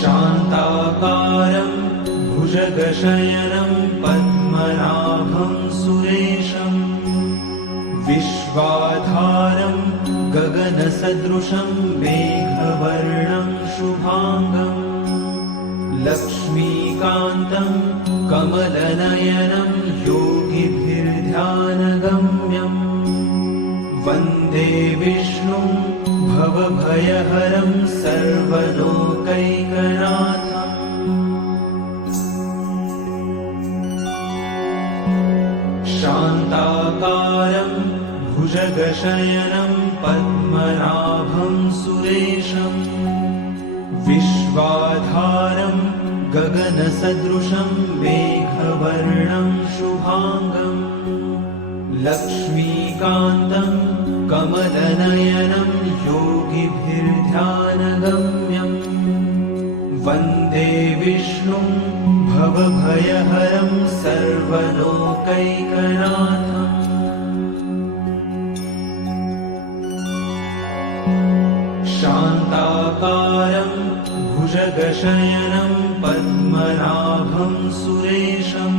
शान्ताकारं भुजगशयनं पद्मनाभं सुरेशं विश्वाधारं गगनसदृशं मेघवर्णं शुभाङ्गम् लक्ष्मीकान्तं कमलनयनं योगिभिर्ध्यानगम्यम् वन्दे विष्णुं भवभयहरं सर्वलोकैकनाथम् शान्ताकारं भुजगशयनं पद्मनाभं सुरेशं विश्वाधारं गगनसदृशं मेघवर्णं शुभाङ्गम् लक्ष्मीकान्तं कमलनयनं योगिभिर्ध्यानगम्यम् वन्दे विष्णुं भवभयहरं सर्वलोकैकनाथम् शान्ताकारं भुजगशयनं पद्मनाभं सुरेशं